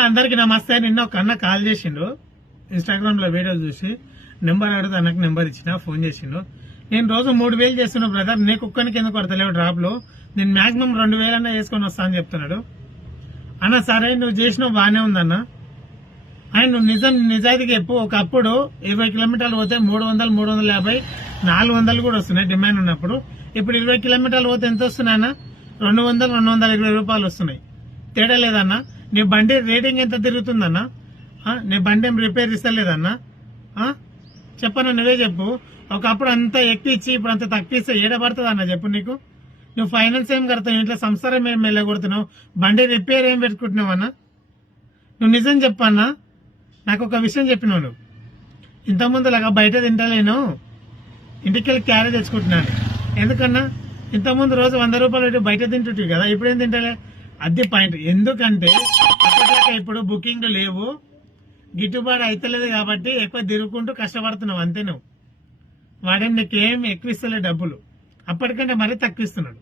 అందరికి నమస్తే. నిన్న ఒక అన్న కాల్ చేసిండు, ఇన్స్టాగ్రామ్ లో వీడియో చూసి నెంబర్ అడిగితే అన్నకు నెంబర్ ఇచ్చిన, ఫోన్ చేసిండు. నేను రోజు 3000 చేస్తున్నా బ్రదర్, నీకు ఒక్కనికి ఎందుకు పడతలేవు డ్రాప్ లో, నేను మాక్సిమం 2000 అన్నా వేసుకొని వస్తా అని చెప్తున్నాడు. అన్న సరే నువ్వు చేసినావు బానే ఉందన్న, ఆయన నువ్వు నిజాయితీగా చెప్పు. ఒకప్పుడు 20 కిలోమీటర్లు పోతే 300, 350, 400 కూడా వస్తున్నాయి డిమాండ్ ఉన్నప్పుడు. ఇప్పుడు 20 కిలోమీటర్లు పోతే ఎంత వస్తున్నాయన్న? 200, 220 రూపాయలు వస్తున్నాయి. తేడా లేదన్నా? నీ బండి రేటింగ్ ఎంత తిరుగుతుందన్నా? నీ బండి ఏం రిపేర్ ఇస్తలేదన్నా? చెప్పన్నా, నువ్వే చెప్పు. ఒకప్పుడు అంతా ఎక్కువ ఇచ్చి ఇప్పుడు అంత తక్కువ ఇస్తే ఏడబడుతుంది అన్న చెప్పు. నీకు నువ్వు ఫైనాన్స్ ఏం కడతావు, ఇంట్లో సంసారం ఏం వెళ్ళగొడుతున్నావు, బండి రిపేర్ ఏం పెట్టుకుంటున్నావు అన్నా? నువ్వు నిజం చెప్పన్నా. నాకు ఒక విషయం చెప్పినావు, నువ్వు ఇంతకుముందు లాగా బయట తింటలేను, ఇంటికి వెళ్ళి క్యారేజ్ తెచ్చుకుంటున్నాను. ఎందుకన్నా? ఇంతకుముందు రోజు 100 రూపాయలు పెట్టి బయట తింటుంటివి కదా, ఇప్పుడేం తింటలే. అది పాయింట్. ఎందుకంటే అప్పటిదాకా ఇప్పుడు బుకింగ్లు లేవు, గిట్టుబాటు అయితలేదు కాబట్టి ఎక్కువ తిరుగుకుంటూ కష్టపడుతున్నావు అంతే. నువ్వు వాడేం నీకేం ఎక్కువ ఇస్తలే డబ్బులు, అప్పటికంటే మరీ తక్కువ ఇస్తున్నాడు.